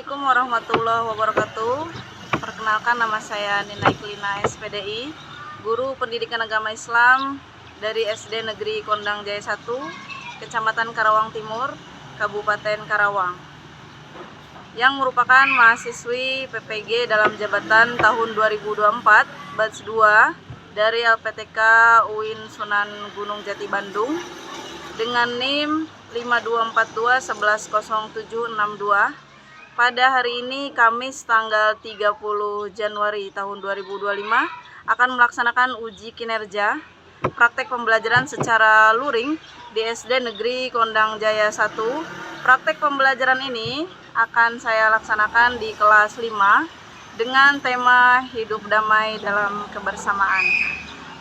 Assalamualaikum warahmatullahi wabarakatuh. Perkenalkan, nama saya Nina Iklina SPDI, Guru Pendidikan Agama Islam dari SD Negeri Kondang Jaya 1, Kecamatan Karawang Timur, Kabupaten Karawang, yang merupakan mahasiswi PPG dalam jabatan tahun 2024 batch 2 dari LPTK UIN Sunan Gunung Jati Bandung dengan NIM 5242110762. Pada hari ini Kamis tanggal 30 Januari tahun 2025 akan melaksanakan uji kinerja praktek pembelajaran secara luring di SD Negeri Kondang Jaya 1. Praktek pembelajaran ini akan saya laksanakan di kelas 5 dengan tema hidup damai dalam kebersamaan.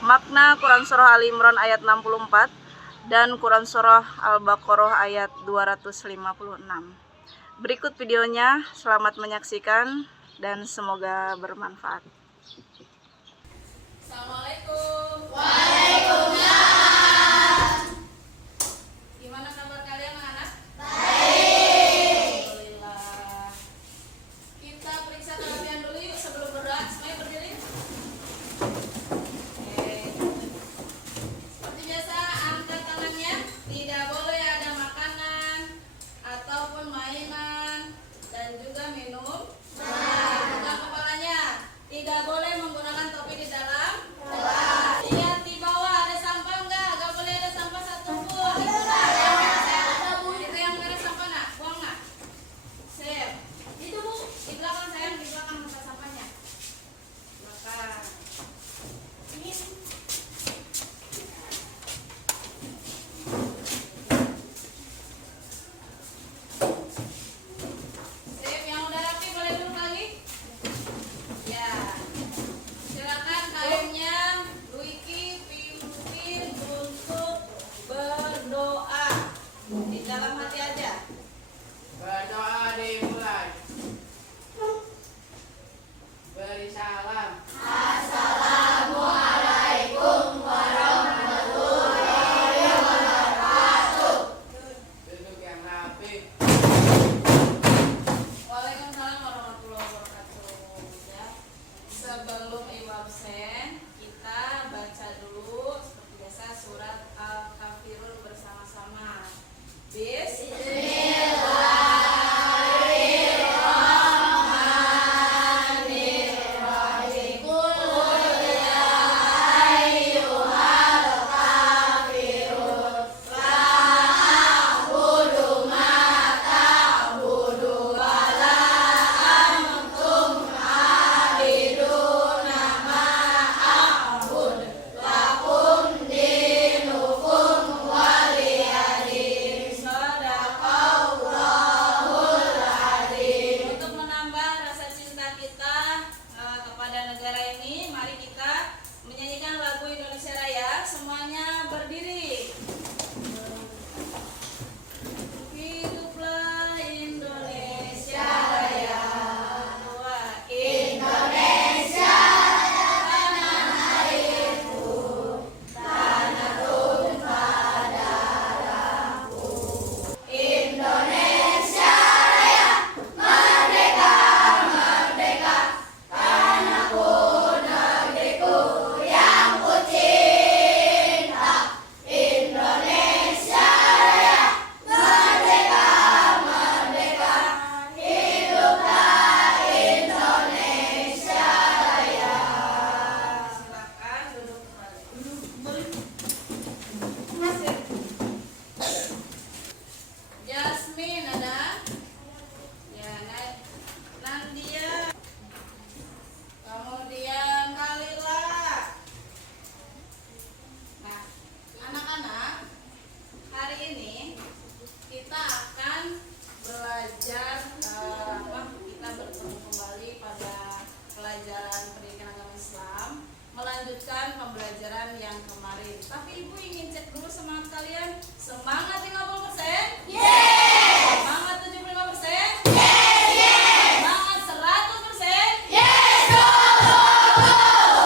Makna Quran Surah Ali Imran ayat 64 dan Quran Surah Al-Baqarah ayat 256. Berikut videonya, selamat menyaksikan dan semoga bermanfaat. Assalamualaikum. Waalaikumsalam. Gimana kabar kalian anak? Baik. Alhamdulillah. Kita periksa kelabian dulu yuk sebelum berdoa. Semuanya berdiri. Oke. Seperti biasa, angkat tangannya. Tidak boleh ada makanan ataupun mainan dan juga minum. Buka kepalanya. Tidak boleh menggunakan topi di dalam. Lihat di bawah ada sampah enggak? Enggak boleh ada sampah satupun. Itu yang ada sampah nak, buang nak. Sip. Itu bu, di belakang sayang, di belakang tempat sampahnya. Belakang. Ini. Sip, yang udah rapi boleh duduk lagi? Ya. Silakan kainnya Luiki pimpin untuk berdoa di dalam hati aja. Berdoa dimulai. Beri salam. Assalamualaikum warahmatullahi wabarakatuh. Duduk yang rapi. Waalaikumsalam warahmatullahi wabarakatuh. Ya. Sebelum ibu absen, kita baca dulu seperti biasa surat Al-Kafirun bersama-sama. Bismillahirrahmanirrahim. Qul ya ayyuhal kafirun la a'budu ma ta'budu wa la antum 'abiduna ma a'budu lakum dinukum waliyadin. Shadaqallahul adzim. Untuk menambah rasa cinta kita kepada negara ini, mari kita menyanyikan lagu Indonesia Raya. Semuanya berdiri. Hiduplah Indonesia Raya. Indonesia tanah airku, tanah tumpah darahku. Indonesia Raya, merdeka, merdeka, tanahku, negeriku yang ku cinta. Indonesia Raya, merdeka, merdeka, hiduplah Indonesia Raya. Silakan duduk kembali. Masih. Jasmine ada? Ya, Nandia. Kemudian Kalila. Nah, anak-anak, hari ini kita akan belajar kita bertemu kembali pada pelajaran pendidikan agama Islam, melanjutkan pembelajaran yang kemarin. Tapi Ibu ingin cek dulu semangat kalian. Semangat 50%? Yes! Semangat 75%? Yes! Semangat 100%? Yes!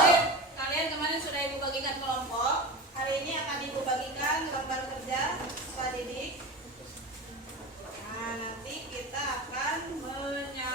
Sip. Kalian kemarin sudah Ibu bagikan kelompok. Hari ini akan Ibu bagikan lembar kerja siswa didik. Nah, nanti kita akan menyampaikan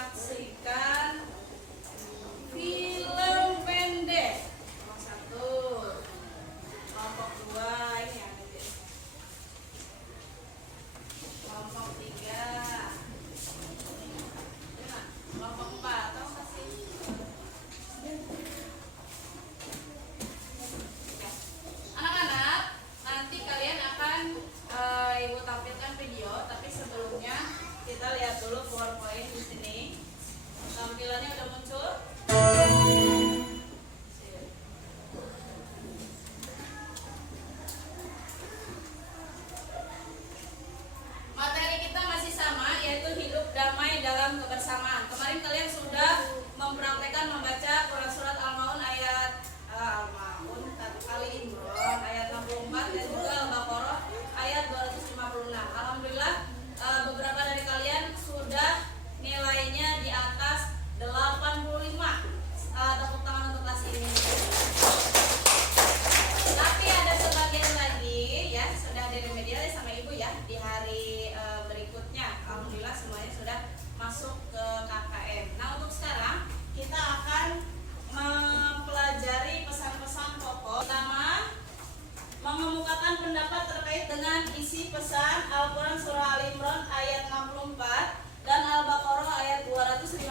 pendapat terkait dengan isi pesan Al-Quran Surah Al-Imran ayat 64 dan Al-Baqarah ayat 256.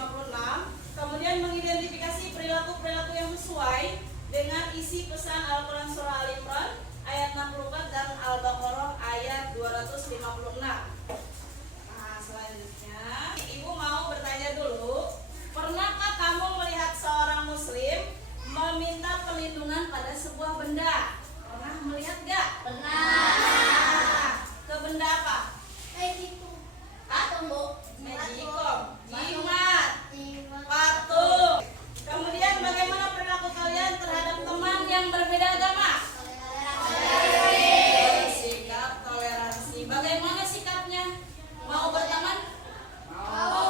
Kemudian mengidentifikasi perilaku-perilaku yang sesuai dengan isi pesan Al-Quran Surah Al-Imran ayat 64 dan Al-Baqarah ayat 256. Nah, selanjutnya Ibu mau bertanya dulu, pernahkah kamu melihat seorang muslim meminta perlindungan pada sebuah benda? Pernah melihat gak? Pernah. Ke benda apa? Patung, Bu. Magicom, jimat, patung. Kemudian bagaimana perilaku kalian terhadap teman yang berbeda agama? Sikap toleransi. Bagaimana sikapnya? Mau berteman? Mau.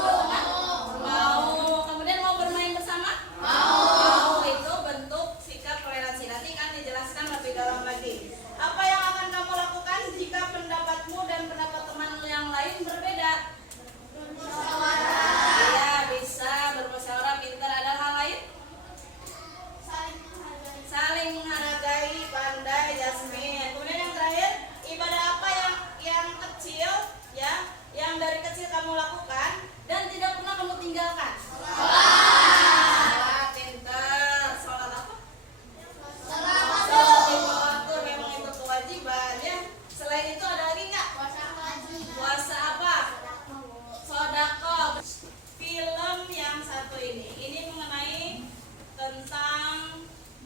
Kemudian mau bermain bersama? Mau. Itu bentuk sikap toleransi. Nanti kan dijelaskan lebih dalam lagi. Apa yang akan kamu lakukan jika pendapatmu dan pendapat teman yang lain berbeda? Iya, bisa bermusyawarah, pintar. Ada hal lain? Saling menghargai, pandai, Jasmine. Kemudian yang terakhir, ibadah apa yang kecil, ya, yang dari kecil kamu lakukan dan tidak pernah kamu tinggalkan? Sholat, pintar. Sholat apa? Sholat lima waktu, memang itu kewajiban, ya. Selain itu ada lagi nggak? Puasa apa? Sodako. Film yang satu ini mengenai tentang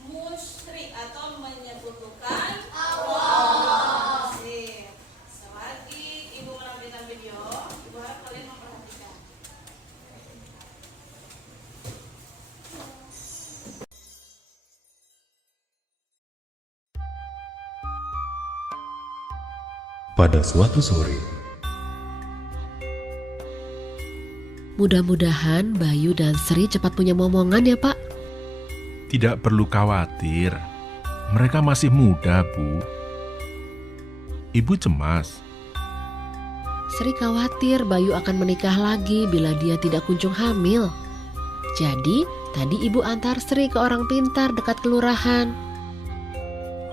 musyrik atau menyekutukan Allah. Sip. Selagi Ibu menampilkan video, Ibu harap kalian memperhatikan. Pada suatu sore, mudah-mudahan Bayu dan Sri cepat punya momongan ya Pak. Tidak perlu khawatir, mereka masih muda, Bu. Ibu cemas. Sri khawatir Bayu akan menikah lagi bila dia tidak kunjung hamil. Jadi tadi ibu antar Sri ke orang pintar dekat kelurahan.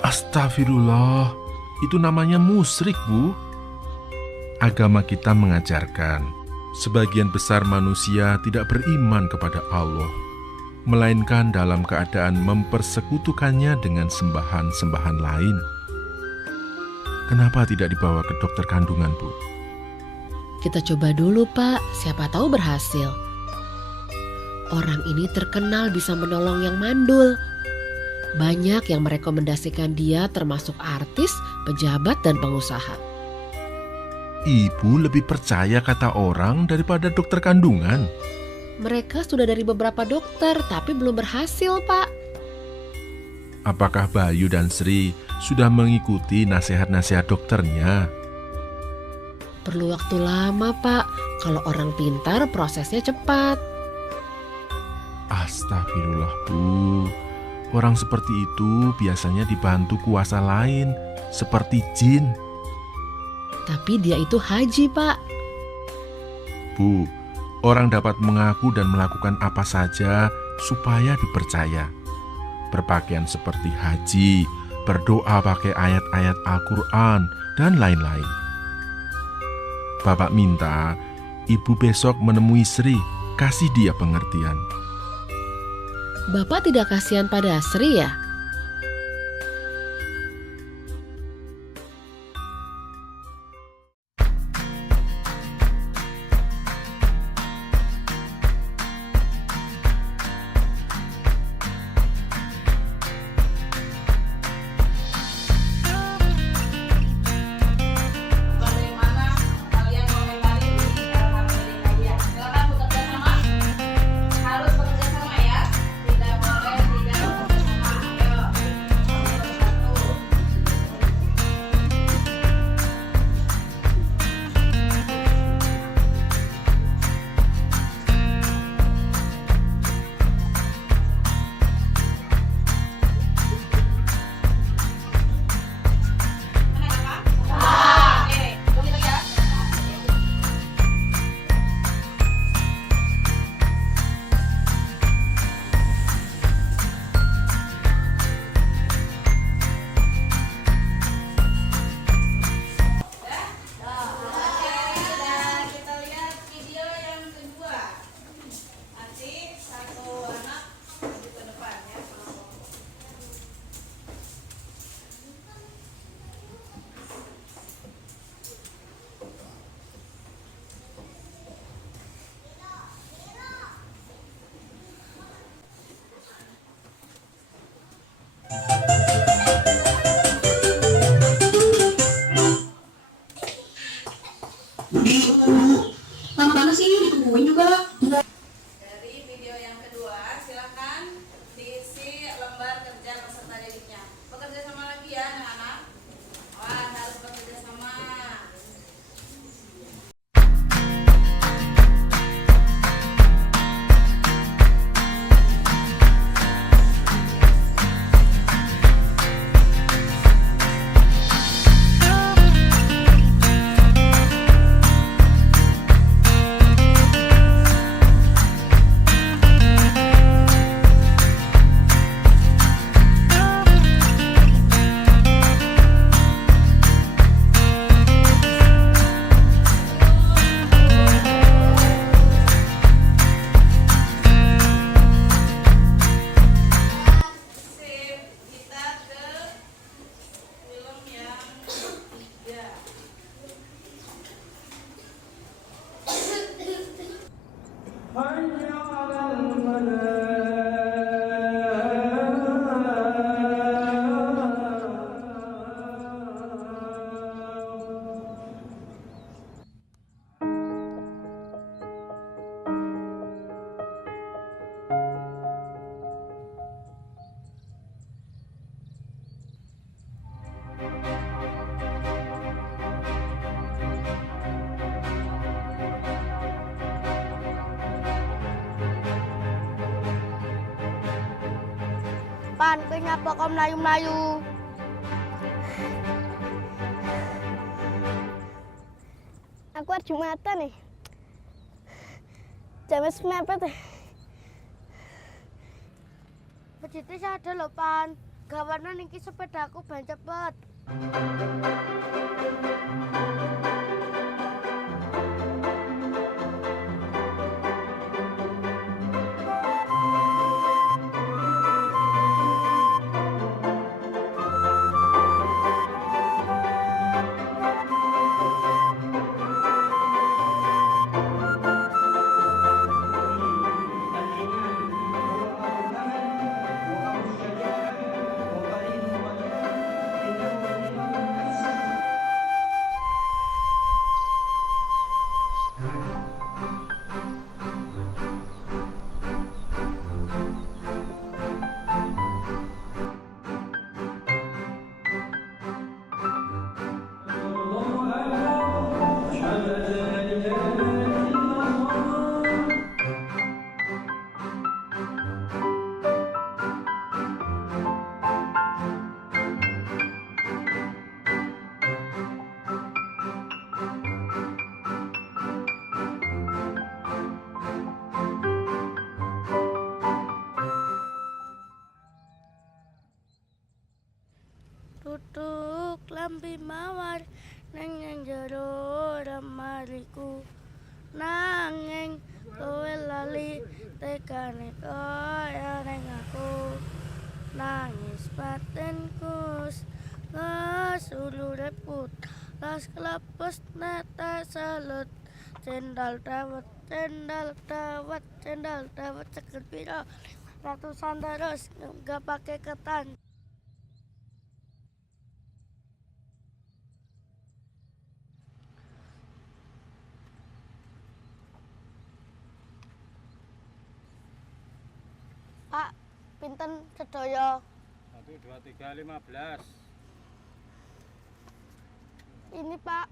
Astagfirullah, itu namanya musyrik, Bu. Agama kita mengajarkan, sebagian besar manusia tidak beriman kepada Allah, melainkan dalam keadaan mempersekutukannya dengan sembahan-sembahan lain. Kenapa tidak dibawa ke dokter kandungan, Bu? Kita coba dulu Pak, siapa tahu berhasil. Orang ini terkenal bisa menolong yang mandul. Banyak yang merekomendasikan dia termasuk artis, pejabat, dan pengusaha. Ibu lebih percaya kata orang daripada dokter kandungan. Mereka sudah dari beberapa dokter tapi belum berhasil Pak. Apakah Bayu dan Sri sudah mengikuti nasihat-nasihat dokternya? Perlu waktu lama Pak, kalau orang pintar prosesnya cepat. Astagfirullah, Bu. Orang seperti itu biasanya dibantu kuasa lain, seperti jin. Tapi dia itu haji Pak. Bu, orang dapat mengaku dan melakukan apa saja supaya dipercaya. Berpakaian seperti haji, berdoa pakai ayat-ayat Al-Quran, dan lain-lain. Bapak minta Ibu besok menemui Sri, kasih dia pengertian. Bapak tidak kasihan pada Sri ya? Bagaimana kalian komentari di dalam meeting kalian? Silakan bekerja sama. Harus bekerja sama ya. Tidak boleh tidak bekerja sama. Oke? nyapa kau melayu-melayu? Aku harus Jumatan nih. Jamnya semepet deh. Begitu saya ada lho, Pan. Gawana niki sepedaku ban cepet. Tutuk lampi mawar nang jero ramariku nanging kowe lali tekane kaya ning aku nangis batinku ngasulu reput las kelepes neta salut cendal dawet ceket piro ratusan terus gak pakai ketan. Pak, pinten sedaya? 1, 2, 3, 15. Ini Pak,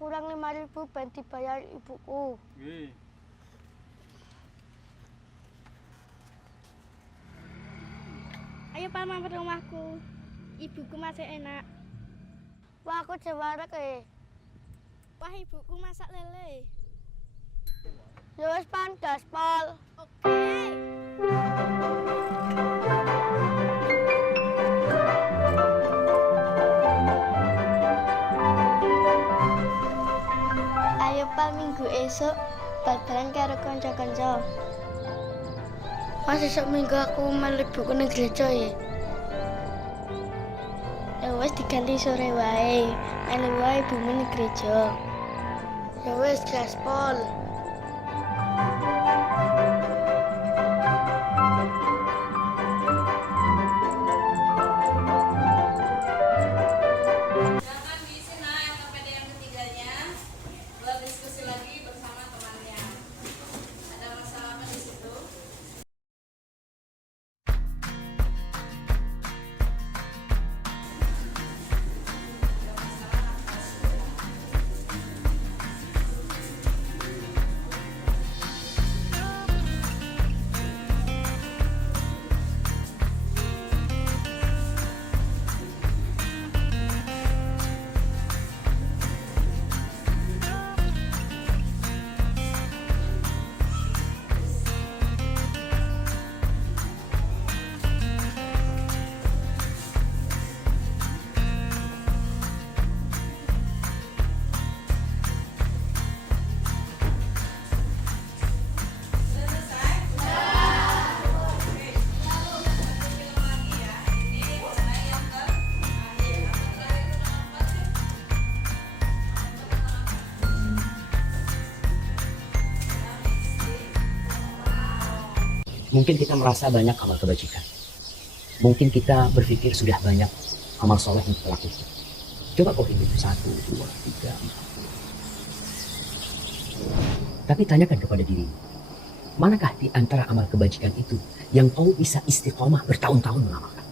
kurang 5.000 ben dibayar ibuku. Nggih. Ayo Pak mampir rumahku. Ibuku masih enak. Wah, aku jewarek Wah, ibuku masak lele. Ya wis Pan, gaspol. Oke. Ayo Pak, minggu esok bal-balan karo kanca-kanca. Mas esok minggu aku melu ibuku ning gereja ya. Ya wis diganti sore wae. Melu wae ibumu ning gereja. Ya wis gaspol. Silakan diisi nah yang KPD yang ketiganya buat diskusi lagi bersama temannya. Ada masalah apa di situ? Mungkin kita merasa banyak amal kebajikan. Mungkin kita berpikir sudah banyak amal soleh yang kita lakukan. Coba kau hitung 1, 2, 3, 4. Tapi tanyakan kepada dirimu, manakah di antara amal kebajikan itu yang kau bisa istiqomah bertahun-tahun mengamalkan?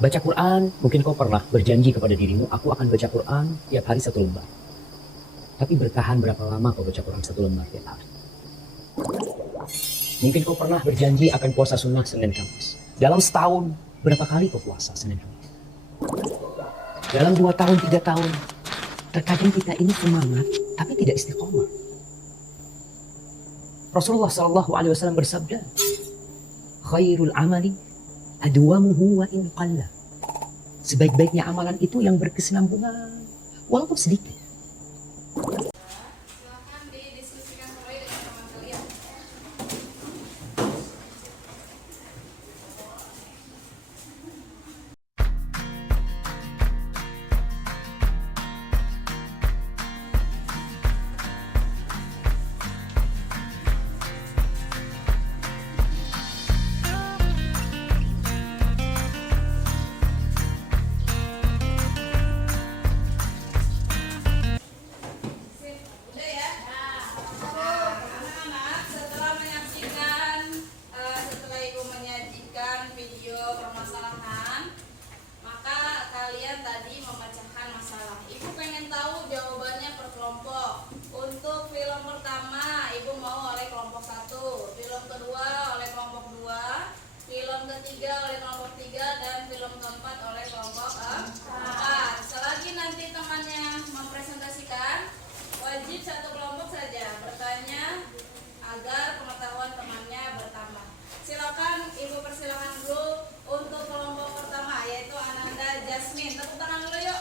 Baca Quran, mungkin kau pernah berjanji kepada dirimu, aku akan baca Quran tiap hari 1 lembar. Tapi bertahan berapa lama kau baca Quran 1 lembar tiap hari? Mungkin kau pernah berjanji akan puasa sunnah Senin Kamis. Dalam setahun, berapa kali kau puasa Senin Kamis? Dalam 2 tahun, 3 tahun, terkadang kita ini semangat, tapi tidak istiqomah. Rasulullah SAW bersabda, khairul amali adwamuhu wa in qalla. Sebaik-baiknya amalan itu yang berkesinambungan, walaupun sedikit. Silakan didiskusikan kembali dengan teman kalian. Udah ya? Nah, anak-anak setelah Ibu menyajikan video permasalahan, maka kalian tadi memecahkan masalah. Ibu pengen tahu jawabannya per kelompok. Untuk film pertama, Ibu mau oleh kelompok 1, film kedua oleh kelompok 2, film ketiga oleh kelompok 3, dan film keempat oleh kelompok 4. Selagi nanti temannya mempresentasikan, wajib satu kelompok saja bertanya agar pengetahuan temannya bertambah. Silakan Ibu persilakan dulu untuk kelompok pertama, yaitu Ananda Jasmine. Tepuk tangan dulu yuk.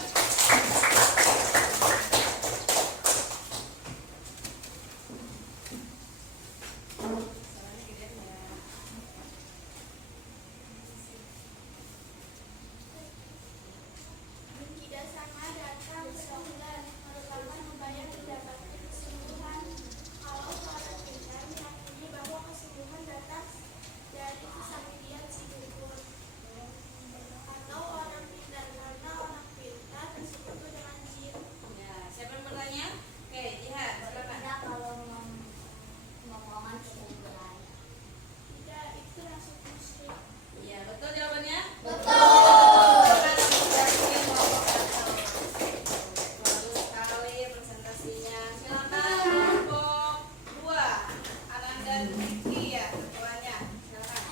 Tidak sama datang sebulan merupakan upaya mendapatkan kesembuhan. Kalau seorang pintar meyakini bahwa kesembuhan datang dari kesakitan si dukun, atau orang pintar karena orang pintar tersebut dengan jin. Ya, siapa yang bertanya? Oke, Jihad, silakan. Kalau ngomongan kesembuhan. Tidak, itu rasuk musyrik. Iya, betul jawabannya? Bagus sekali presentasinya. Silakan kelompok 2, Ananda Vicky ya, ketuanya. Silakan.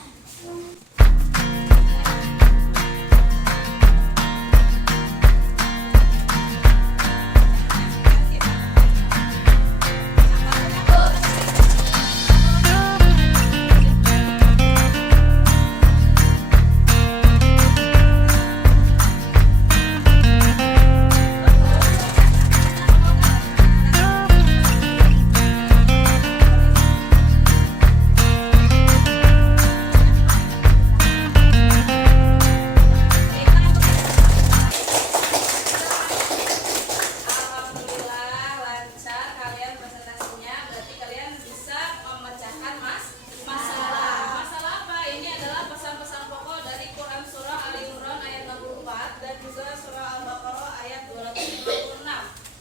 Alhamdulillah lancar kalian presentasinya. Berarti kalian bisa memecahkan masalah. Masalah apa? Ini adalah pesan-pesan pokok dari Quran surah Ali Imran ayat 64 dan juga surah Al-Baqarah ayat 256.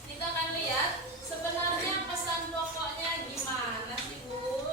Kita akan lihat sebenarnya pesan pokoknya gimana sih, Bu?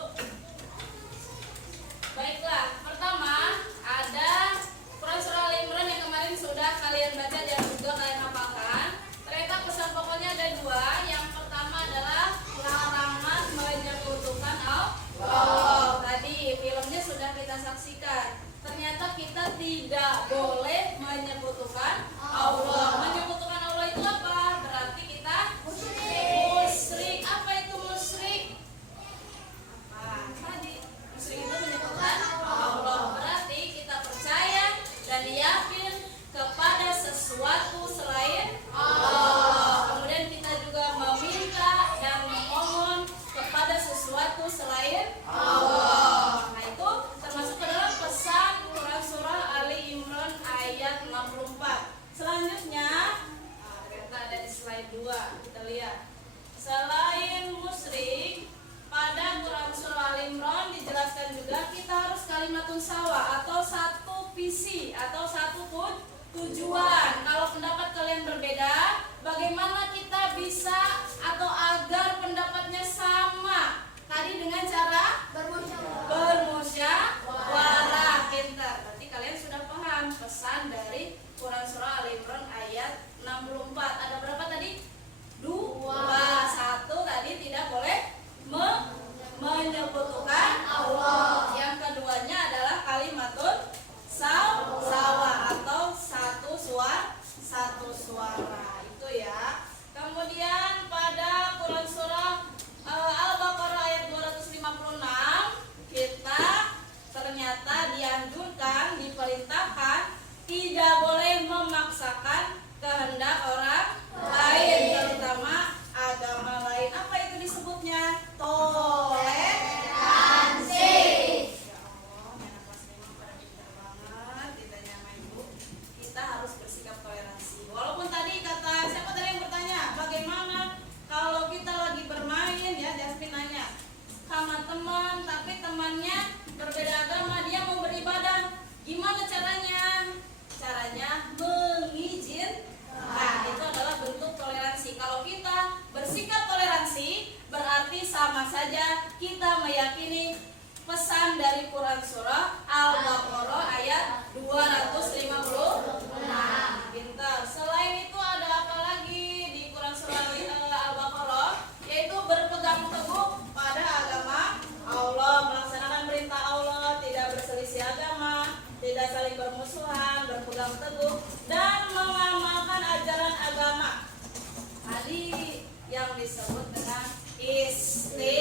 Baiklah, pertama ada Quran surah Ali Imran yang kemarin sudah kalian baca dan juga kalian hafalkan. Ternyata pesan pokoknya ada 2. Yang pertama adalah larangan menyekutukan Allah. Tadi filmnya sudah kita saksikan. Ternyata kita tidak boleh menyekutukan Allah. Menyekutukan Allah itu apa? Berarti kita musyrik. Apa itu musyrik? Apa? Tadi musyrik itu menyekutukan Allah. Berarti kita percaya dan yakin kepada sesuatu selain Allah. Kemudian kita juga meminta dan memohon kepada sesuatu selain Allah. Nah, itu termasuk ke dalam pesan Quran surah Ali Imran ayat 64. Selanjutnya, ternyata ada di slide 2. Kita lihat. Selain musyrik, pada Quran surah Ali Imran dijelaskan juga kita harus kalimatun sawa atau satu visi atau satu tujuan. Kalau pendapat kalian berbeda, bagaimana kita bisa atau agar pendapatnya sama? Tadi dengan cara bermusyawarah. Pintar. Berarti kalian sudah paham pesan dari Quran surah Ali Imran ayat 64. Ada berapa tadi? 2. 1 tadi tidak boleh menyekutukan Allah. Yang keduanya adalah kalimatun satu suara. Itu ya. Kemudian pada Quran surah Al-Baqarah ayat 256 kita ternyata dianjurkan, diperintahkan tidak boleh memaksakan kehendak orang lain, terutama agama lain. Apa itu disebutnya? Toleransi. Ya Allah, anak kelas 5 pada pintar banget. Ditanya sama ibu, kita harus bersikap toleransi. Walaupun tadi kata siapa tadi yang bertanya, bagaimana kalau kita lagi bermain, ya Jasmine nanya sama teman, tapi temannya berbeda agama, dia mau beribadah, gimana caranya? Caranya mengizinkan. Nah, itu adalah bentuk toleransi. Kalau kita bersikap toleransi, berarti sama saja kita meyakini pesan dari Quran surah Al-Baqarah ayat 256. Pintar. Selain itu ada apa lagi di Quran surah Al-Baqarah? Yaitu berpegang teguh pada agama Allah, melaksanakan perintah Allah, tidak berselisih agama, tidak saling bermusuhan, berpegang teguh, dan mengamalkan ajaran agama. Tadi yang disebut dengan istiqomah.